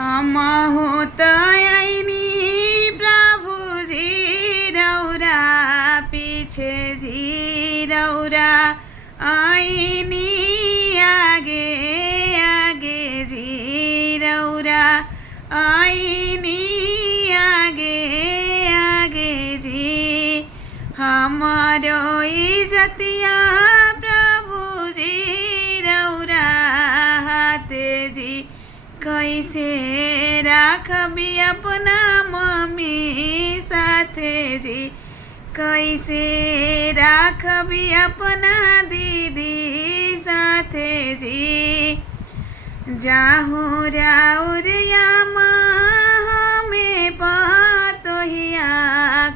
हम होता आईनी प्रभु जी रौरा पीछे जी रौरा आईनी आगे आगे जी रौरा आईनी आगे आगे जी हमारो इज्जतिया प्रभु जी रौरा हाथे जी कैसे राखबी अपना मम्मी साथे जी कैसे राखबी अपना दीदी साथे जी जाहू राउरिया हमें पातोहिया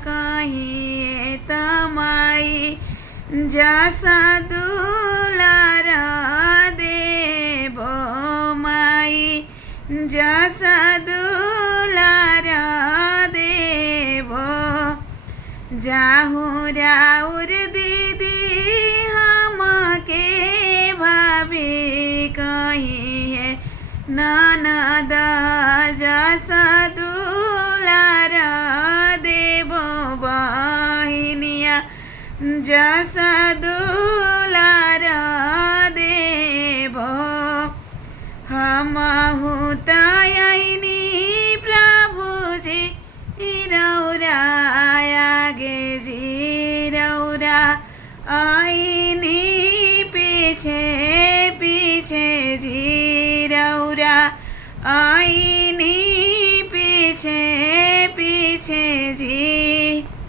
कहिए तमाई जसा दुलार देबो माई जसा दुलार देबो जाहू राउर दीदी हमके भाभी कहिए ननद जसा दुलार देबो बहिनिया जसा दुलार देबो हमहु त आइनी प्रभु जी रौरा आगे जी रौरा आइनी पीछे पीछे जी रौरा आइनी पीछे पीछे जी